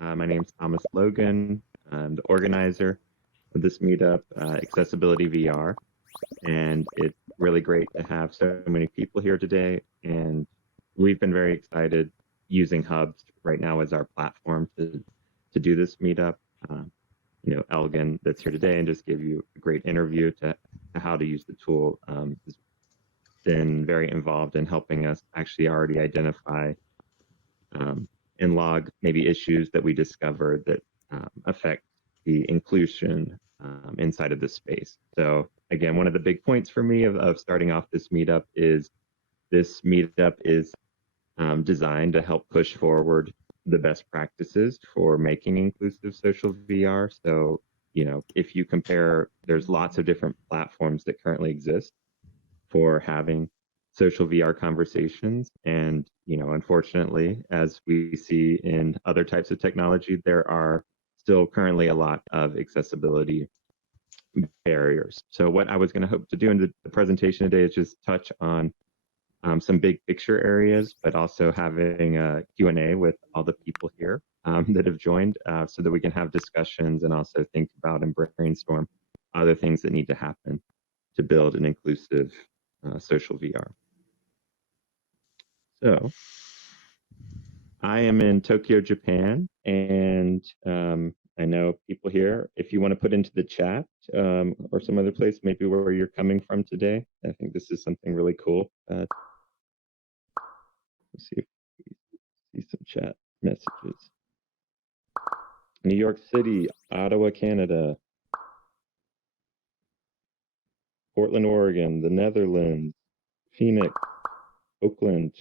My name's Thomas Logan. I'm the organizer of this meetup, Accessibility VR, and it's really great to have so many people here today. And we've been very excited using Hubs right now as our platform to do this meetup. Logan that's here today and just give you a great interview to how to use the tool has been very involved in helping us actually already identify and log maybe issues that we discovered that affect the inclusion inside of this space. So again, one of the big points for me of starting off this meetup is designed to help push forward the best practices for making inclusive social VR. So, if you compare, there's lots of different platforms that currently exist for having social VR conversations. And, unfortunately, as we see in other types of technology, there are still currently a lot of accessibility barriers. So what I was going to hope to do in the presentation today is just touch on some big picture areas, but also having a Q&A with all the people here that have joined so that we can have discussions and also think about and brainstorm other things that need to happen to build an inclusive social VR. So I am in Tokyo, Japan, and I know people here, if you want to put into the chat or some other place, maybe where you're coming from today, I think this is something really cool. Let's see if we see some chat messages. New York City, Ottawa, Canada, Portland, Oregon, the Netherlands, Phoenix, Oakland,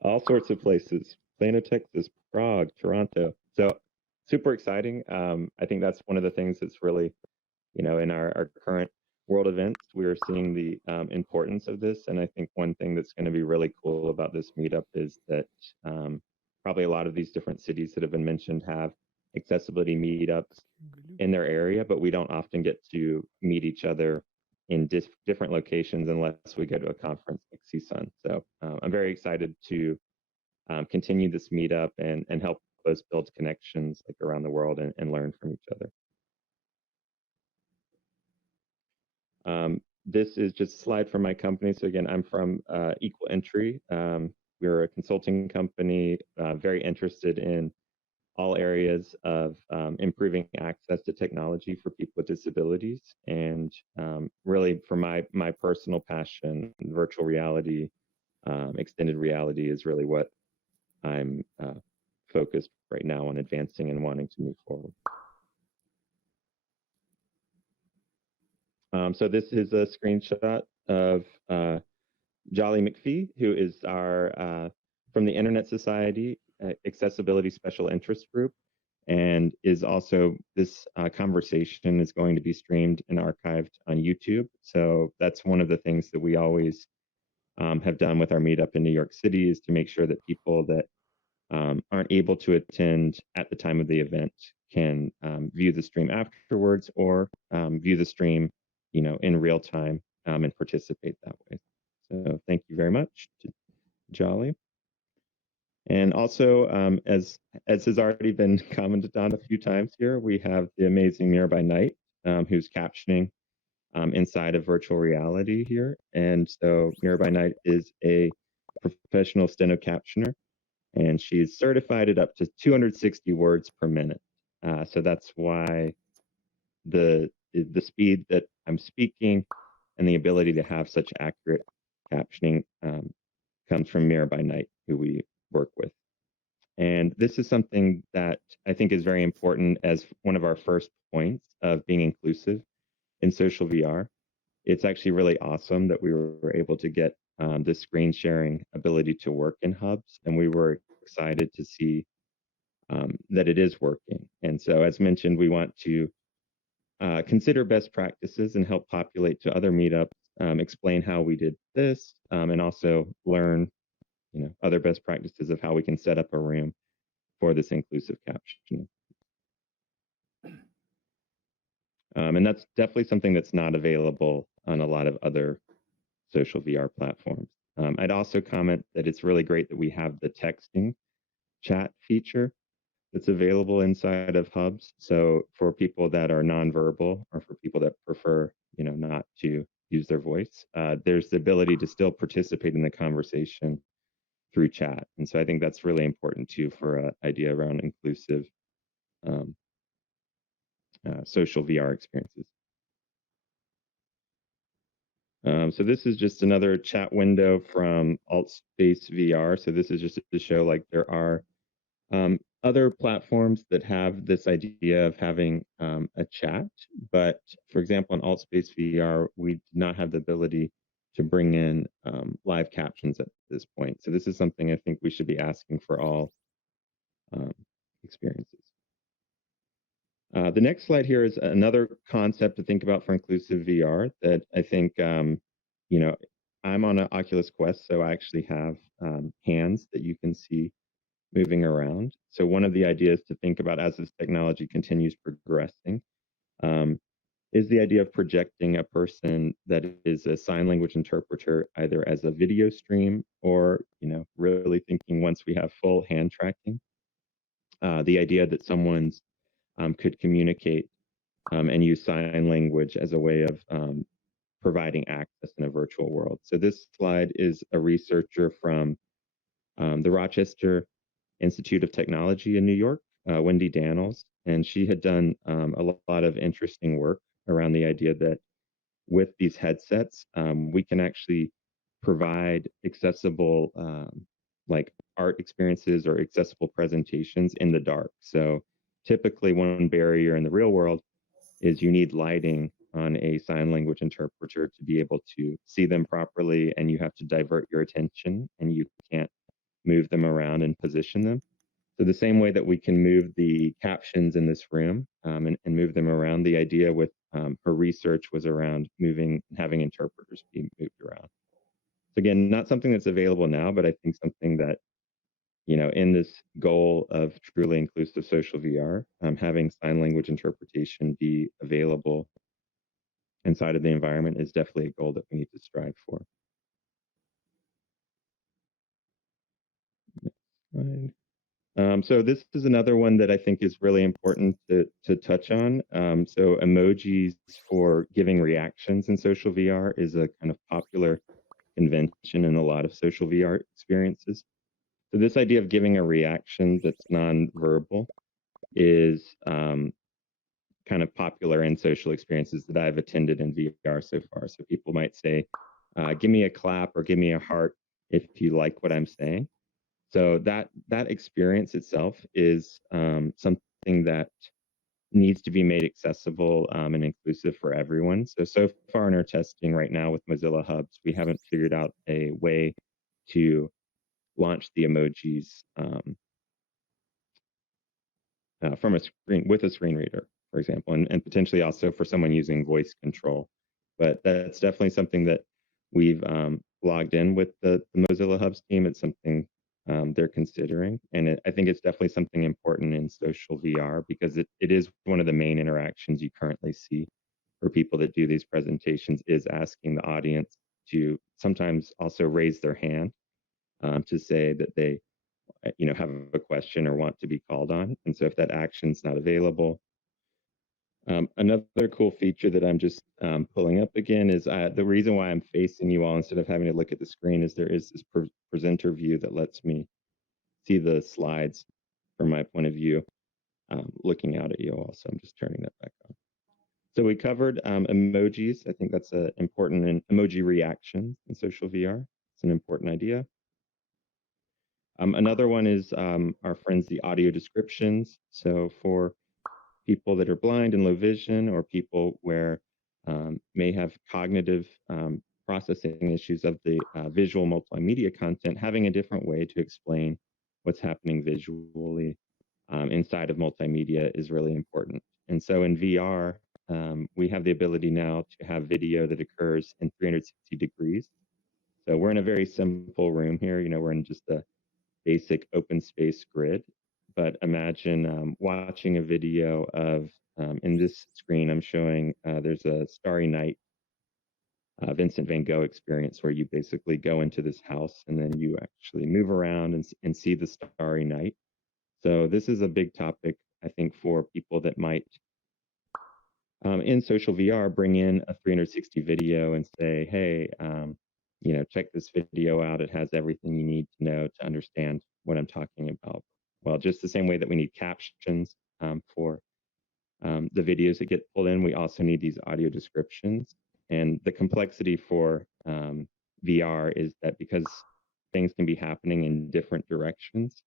all sorts of places, Plano, Texas, Prague, Toronto. So super exciting. I think that's one of the things that's really, in our current world events, we're seeing the importance of this. And I think one thing that's going to be really cool about this meetup is that probably a lot of these different cities that have been mentioned have accessibility meetups in their area, but we don't often get to meet each other in different locations unless we go to a conference like CSUN. So I'm very excited to continue this meetup and help us build connections like around the world and learn from each other. This is just a slide from my company. So again, I'm from Equal Entry. We're a consulting company, very interested in all areas of improving access to technology for people with disabilities. And really for my personal passion, virtual reality, extended reality is really what I'm focused right now on advancing and wanting to move forward. So this is a screenshot of Jolly McPhee, who is our from the Internet Society Accessibility Special Interest Group, and is also this conversation is going to be streamed and archived on YouTube. So that's one of the things that we always have done with our meetup in New York City is to make sure that people that aren't able to attend at the time of the event can view the stream afterwards or view the stream, in real time and participate that way. So thank you very much to Jolly. And also, as has already been commented on a few times here, we have the amazing Mira by Night, who's captioning inside of virtual reality here. And so Mira by Night is a professional steno captioner, and she's certified at up to 260 words per minute. So that's why the speed that I'm speaking and the ability to have such accurate captioning comes from Mira by Night, who we work with. And this is something that I think is very important as one of our first points of being inclusive in social VR. It's actually really awesome that we were able to get the screen sharing ability to work in Hubs, and we were excited to see that it is working. And so, as mentioned, we want to consider best practices and help populate to other meetups, explain how we did this, and also learn other best practices of how we can set up a room for this inclusive captioning. And that's definitely something that's not available on a lot of other social VR platforms. I'd also comment that it's really great that we have the texting chat feature that's available inside of hubs. So for people that are nonverbal or for people that prefer, not to use their voice, there's the ability to still participate in the conversation through chat. And so I think that's really important too for an idea around inclusive um, social VR experiences. So this is just another chat window from AltSpace VR. So this is just to show like there are other platforms that have this idea of having a chat, but for example, in AltSpace VR, we do not have the ability to bring in live captions at this point. So this is something I think we should be asking for all um, experiences. The next slide here is another concept to think about for inclusive VR that I think, you know, I'm on an Oculus Quest, so I actually have hands that you can see moving around. So one of the ideas to think about as this technology continues progressing um, is the idea of projecting a person that is a sign language interpreter either as a video stream or, really thinking once we have full hand tracking, the idea that someone's could communicate and use sign language as a way of providing access in a virtual world. So this slide is a researcher from the Rochester Institute of Technology in New York, Wendy Daniels, and she had done a lot of interesting work around the idea that with these headsets, we can actually provide accessible like art experiences or accessible presentations in the dark. So typically one barrier in the real world is you need lighting on a sign language interpreter to be able to see them properly, and you have to divert your attention and you can't move them around and position them. So the same way that we can move the captions in this room and move them around, the idea with her research was around having interpreters be moved around. So again, not something that's available now, but I think something that, in this goal of truly inclusive social VR, having sign language interpretation be available inside of the environment is definitely a goal that we need to strive for. Next slide. So this is another one that I think is really important to touch on. So emojis for giving reactions in social VR is a kind of popular convention in a lot of social VR experiences. So this idea of giving a reaction that's nonverbal is kind of popular in social experiences that I've attended in VR so far. So people might say, give me a clap or give me a heart if you like what I'm saying. So that experience itself is something that needs to be made accessible and inclusive for everyone. So far in our testing right now with Mozilla Hubs, we haven't figured out a way to launch the emojis from a screen with a screen reader, for example, and potentially also for someone using voice control. But that's definitely something that we've logged in with the Mozilla Hubs team. It's something they're considering. And I think it's definitely something important in social VR because it is one of the main interactions you currently see for people that do these presentations is asking the audience to sometimes also raise their hand to say that they have a question or want to be called on. And so if that action's not available, another cool feature that I'm just pulling up again is the reason why I'm facing you all instead of having to look at the screen is there is this presenter view that lets me see the slides from my point of view, looking out at you all. So I'm just turning that back on. So we covered emojis. I think that's important in emoji reactions in social VR. It's an important idea. Another one is our friends, the audio descriptions. So for people that are blind and low vision or people where may have cognitive processing issues of the visual multimedia content, having a different way to explain what's happening visually inside of multimedia is really important. And so in VR, we have the ability now to have video that occurs in 360 degrees. So we're in a very simple room here. We're in just a basic open space grid. But imagine watching a video of, in this screen, I'm showing there's a Starry Night Vincent van Gogh experience where you basically go into this house and then you actually move around and see the starry night. So this is a big topic, I think, for people that might, in social VR, bring in a 360 video and say, hey, check this video out. It has everything you need to know to understand what I'm talking about. Well, just the same way that we need captions for the videos that get pulled in, we also need these audio descriptions. And the complexity for VR is that because things can be happening in different directions,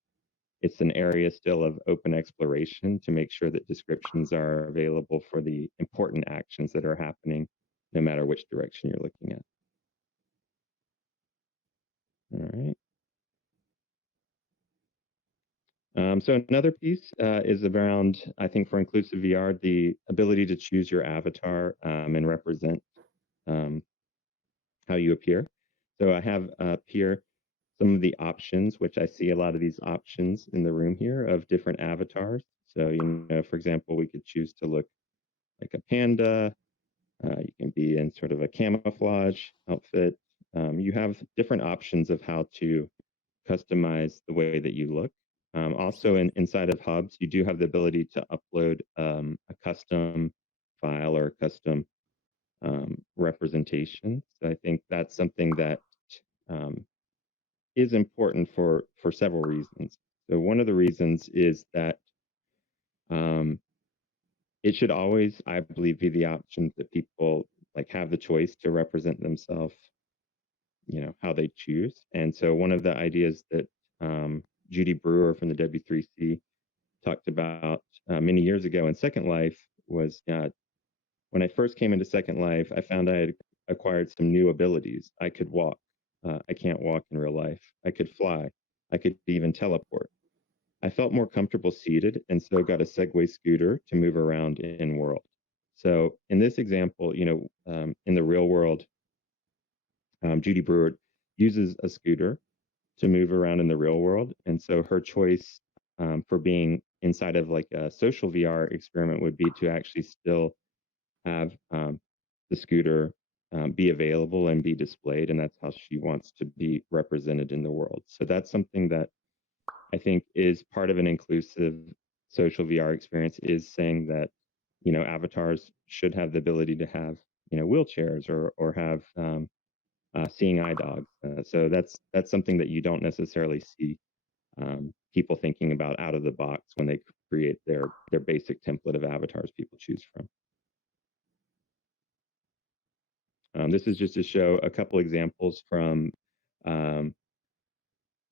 it's an area still of open exploration to make sure that descriptions are available for the important actions that are happening, no matter which direction you're looking at. All right. So another piece is around, I think, for inclusive VR, the ability to choose your avatar and represent um, how you appear. So I have up here some of the options, which I see a lot of these options in the room here of different avatars. So, for example, we could choose to look like a panda. You can be in sort of a camouflage outfit. You have different options of how to customize the way that you look. Also, inside of Hubs, you do have the ability to upload a custom file or a custom representation. So I think that's something that um, is important for several reasons. So one of the reasons is that um, it should always, I believe, be the option that people like have the choice to represent themselves, how they choose. And so one of the ideas that Judy Brewer from the W3C talked about many years ago in Second Life was when I first came into Second Life, I found I had acquired some new abilities. I could walk. I can't walk in real life. I could fly. I could even teleport. I felt more comfortable seated and so got a Segway scooter to move around in world. So in this example, in the real world, Judy Brewer uses a scooter to move around in the real world. And so her choice for being inside of like a social VR experiment would be to actually still have the scooter be available and be displayed. And that's how she wants to be represented in the world. So that's something that I think is part of an inclusive social VR experience, is saying that, avatars should have the ability to have, wheelchairs or have seeing eye dogs. So that's something that you don't necessarily see people thinking about out of the box when they create their basic template of avatars people choose from. This is just to show a couple examples from um,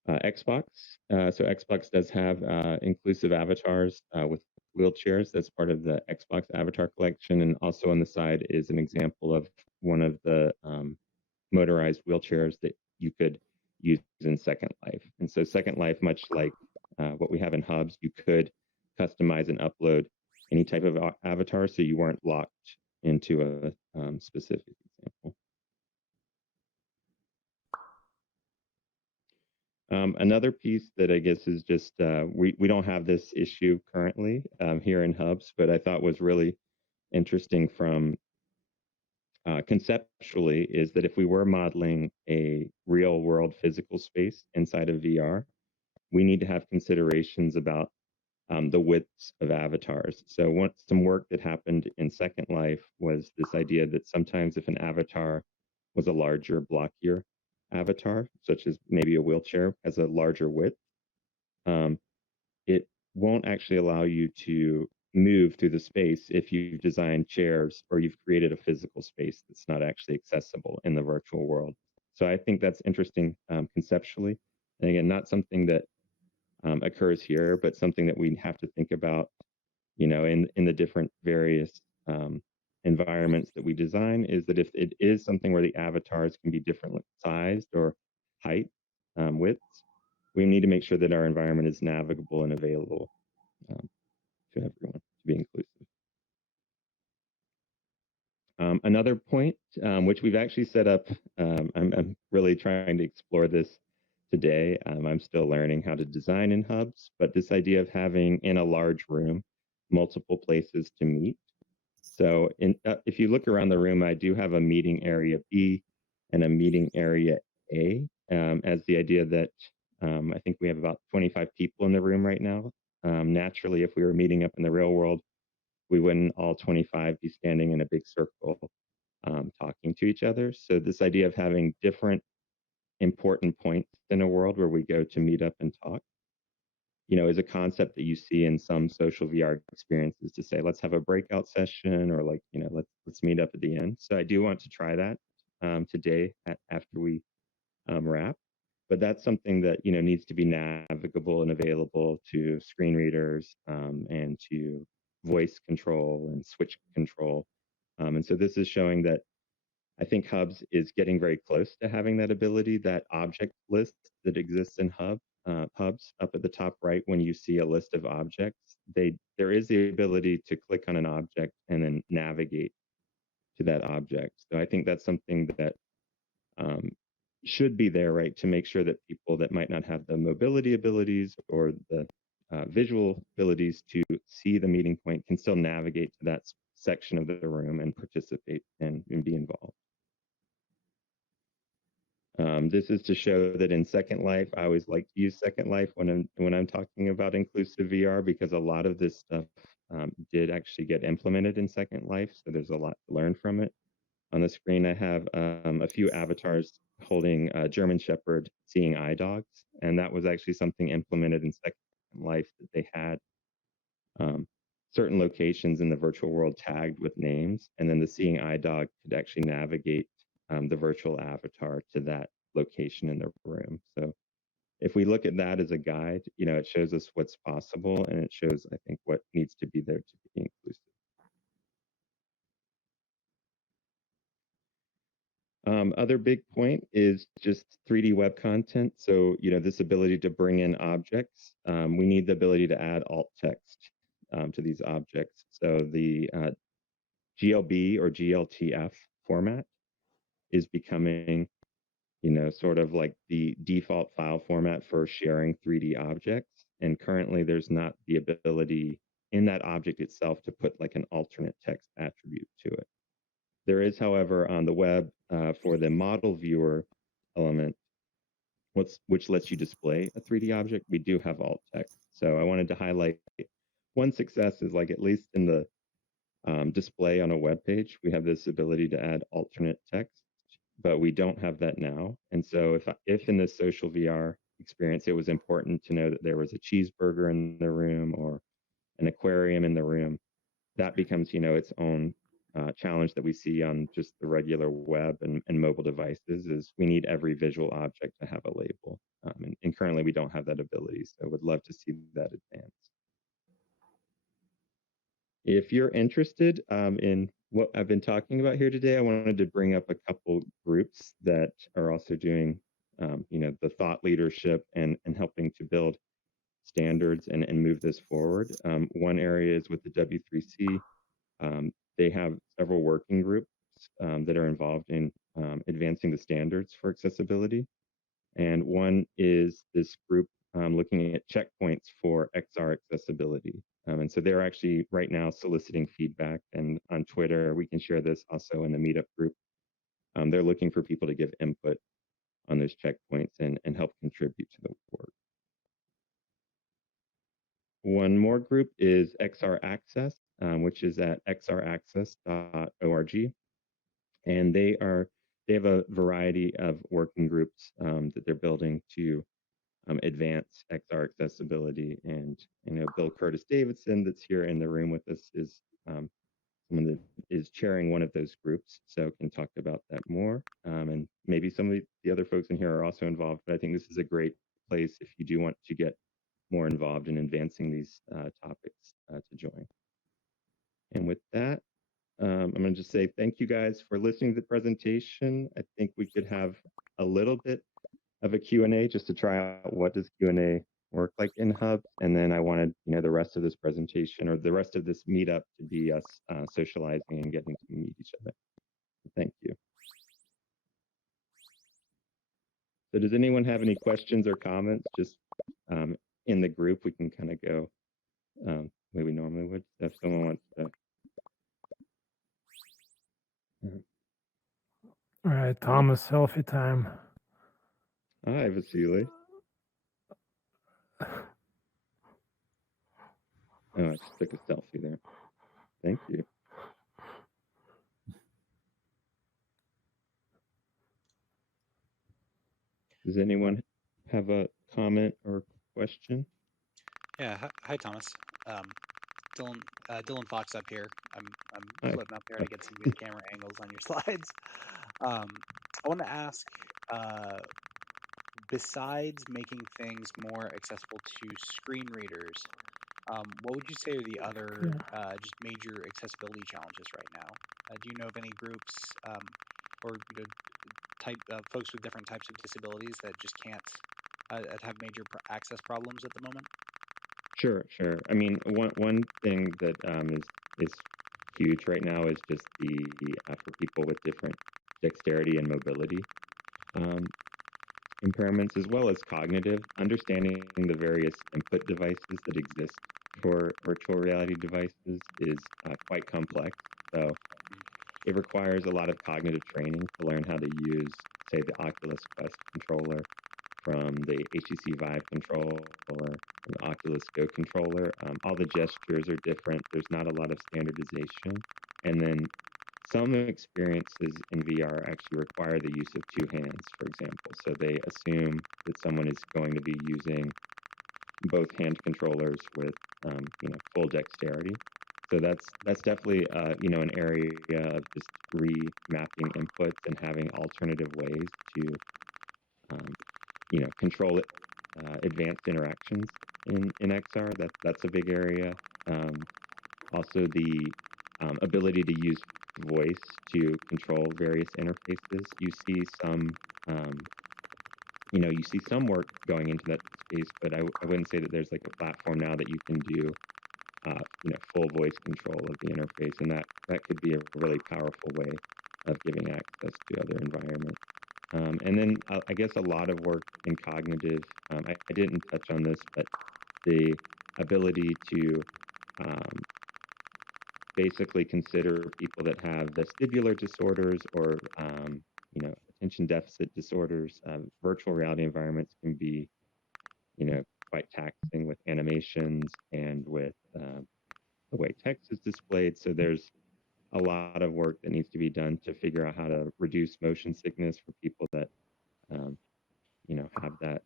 Xbox. So Xbox does have inclusive avatars with wheelchairs. That's part of the Xbox Avatar Collection. And also on the side is an example of one of the motorized wheelchairs that you could use in Second Life. And so Second Life, much like what we have in Hubs, you could customize and upload any type of avatar so you weren't locked into a specific example. Another piece that I guess is just, we don't have this issue currently here in Hubs, but I thought was really interesting from conceptually, is that if we were modeling a real world physical space inside of VR, we need to have considerations about the widths of avatars. So some work that happened in Second Life was this idea that sometimes if an avatar was a larger, blockier avatar, such as maybe a wheelchair has a larger width, um, it won't actually allow you to move through the space if you've designed chairs or you've created a physical space that's not actually accessible in the virtual world. So I think that's interesting conceptually. And again, not something that occurs here, but something that we have to think about, in the different various environments that we design, is that if it is something where the avatars can be differently sized or height, widths, we need to make sure that our environment is navigable and available to everyone, to be inclusive. Another point, which we've actually set up, I'm really trying to explore this today. I'm still learning how to design in Hubs, but this idea of having in a large room multiple places to meet. So if you look around the room, I do have a meeting area B and a meeting area A, as the idea that I think we have about 25 people in the room right now. Naturally, if we were meeting up in the real world, we wouldn't all 25 be standing in a big circle talking to each other. So this idea of having different important points in a world where we go to meet up and talk, is a concept that you see in some social VR experiences to say, let's have a breakout session, or like, let's meet up at the end. So I do want to try that today after we wrap. But that's something that needs to be navigable and available to screen readers and to voice control and switch control. And so this is showing that I think Hubs is getting very close to having that ability. That object list that exists in Hubs up at the top right, when you see a list of objects, there is the ability to click on an object and then navigate to that object. So I think that's something that um, should be there, right, to make sure that people that might not have the mobility abilities or the visual abilities to see the meeting point can still navigate to that section of the room and participate and be involved. This is to show that in Second Life, I always like to use Second Life when I'm talking about inclusive VR, because a lot of this stuff did actually get implemented in Second Life, so there's a lot to learn from it. On the screen, I have a few avatars holding German Shepherd seeing eye dogs, and that was actually something implemented in Second Life, that they had certain locations in the virtual world tagged with names, and then the seeing eye dog could actually navigate the virtual avatar to that location in the room. So if we look at that as a guide, it shows us what's possible, and it shows, I think, what needs to be there to be inclusive. Other big point is just 3D web content. So, this ability to bring in objects. We need the ability to add alt text to these objects. So the GLB or GLTF format is becoming, sort of like the default file format for sharing 3D objects. And currently there's not the ability in that object itself to put like an alternate text attribute to it. There is, however, on the web for the model viewer element, which lets you display a 3D object, we do have alt text. So I wanted to highlight one success is, like, at least in the display on a web page, we have this ability to add alternate text, but we don't have that now. And so if in this social VR experience, it was important to know that there was a cheeseburger in the room or an aquarium in the room, that becomes, its own challenge that we see on just the regular web and mobile devices, is we need every visual object to have a label. And currently we don't have that ability. So I would love to see that advanced. If you're interested in what I've been talking about here today, I wanted to bring up a couple groups that are also doing, the thought leadership and helping to build standards and move this forward. One area is with the W3C. They have several working groups that are involved in advancing the standards for accessibility. And one is this group looking at checkpoints for XR accessibility. And so they're actually right now soliciting feedback. And on Twitter, we can share this also in the meetup group. They're looking for people to give input on those checkpoints and help contribute to the work. One more group is XR Access, which is at xraccess.org. And they have a variety of working groups that they're building to advance XR accessibility. And Bill Curtis Davidson, that's here in the room with us, is someone that is chairing one of those groups, so can talk about that more. And maybe some of the other folks in here are also involved, but I think this is a great place if you do want to get more involved in advancing these topics to join. And with that, I'm going to just say thank you guys for listening to the presentation. I think we could have a little bit of a Q&A just to try out what does Q&A work like in Hubs. And then I wanted, the rest of this presentation or the rest of this meetup to be us socializing and getting to meet each other. Thank you. So does anyone have any questions or comments? Just in the group, we can kind of go the way we normally would. If someone wants to. All right, Thomas, selfie time. Hi, Vasily. Oh, I just took a selfie there. Thank you. Does anyone have a comment or question? Yeah. Hi, Thomas. Dylan Fox up here. I'm Hi. floating up here to get some good camera angles on your slides. I want to ask, besides making things more accessible to screen readers, what would you say are the other just major accessibility challenges right now? Do you know of any groups or folks with different types of disabilities that just can't have major access problems at the moment? Sure. I mean, one thing that is huge right now is just the for people with different dexterity and mobility um, impairments, as well as cognitive, understanding the various input devices that exist for virtual reality devices is quite complex. So it requires a lot of cognitive training to learn how to use, say, the Oculus Quest controller from the HTC Vive controller, the Oculus Go controller. All the gestures are different. There's not a lot of standardization. And then some experiences in VR actually require the use of two hands, for example. So they assume that someone is going to be using both hand controllers with full dexterity. So that's definitely an area of just remapping inputs and having alternative ways to control it, advanced interactions in XR. That's a big area. Also, the ability to use voice to control various interfaces. You see some work going into that space, but I wouldn't say that there's like a platform now that you can do full voice control of the interface, and that could be a really powerful way of giving access to other environments. And then I guess a lot of work in cognitive. I didn't touch on this, but the ability to basically consider people that have vestibular disorders or attention deficit disorders. Virtual reality environments can be quite taxing with animations and with the way text is displayed. So there's a lot of work that needs to be done to figure out how to reduce motion sickness for people that have that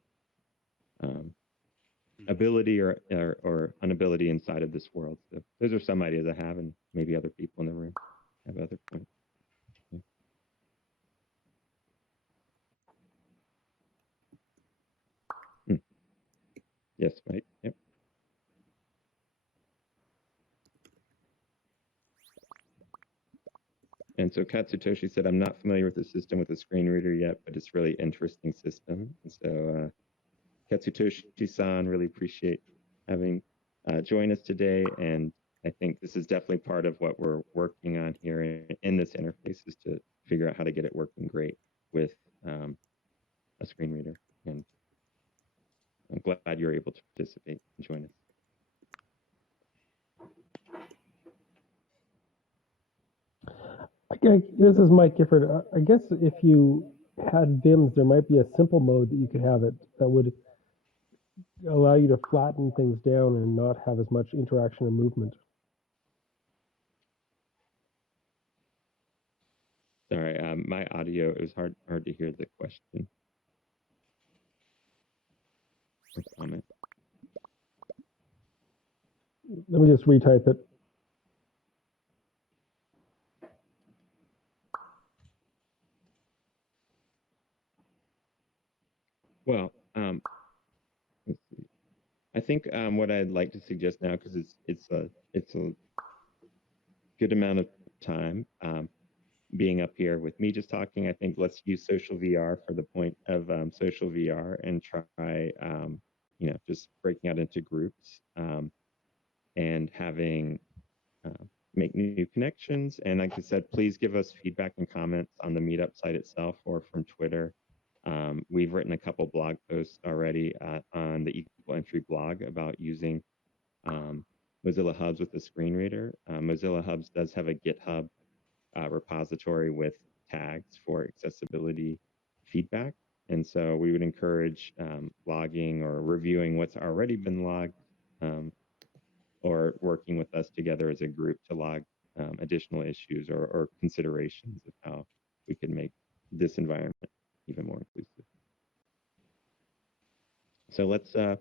ability or inability inside of this world. So those are some ideas I have, and maybe other people in the room have other points. Yeah. Yes, Mike. Yep. And so Katsutoshi said, I'm not familiar with the system with a screen reader yet, but it's really interesting system. And so Katsutoshi-san, really appreciate having joined us today. And I think this is definitely part of what we're working on here in this interface, is to figure out how to get it working great with a screen reader. And I'm glad you're able to participate and join us. This is Mike Gifford. I guess if you had VIMs, there might be a simple mode that you could have it that would allow you to flatten things down and not have as much interaction and movement. Sorry, my audio, it was hard to hear the question or comment. Let me just retype it. Well, let's see. I think what I'd like to suggest now, because it's a good amount of time being up here with me just talking, I think let's use social VR for the point of social VR and try just breaking out into groups and having make new connections. And like I said, please give us feedback and comments on the meetup site itself or from Twitter. We've written a couple blog posts already on the Equal Entry blog about using Mozilla Hubs with a screen reader. Mozilla Hubs does have a GitHub repository with tags for accessibility feedback. And so we would encourage logging or reviewing what's already been logged or working with us together as a group to log additional issues or considerations of how we can make this environment even more inclusive. So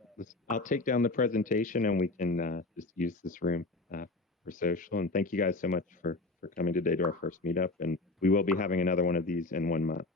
I'll take down the presentation and we can just use this room for social. And thank you guys so much for coming today to our first meetup. And we will be having another one of these in 1 month.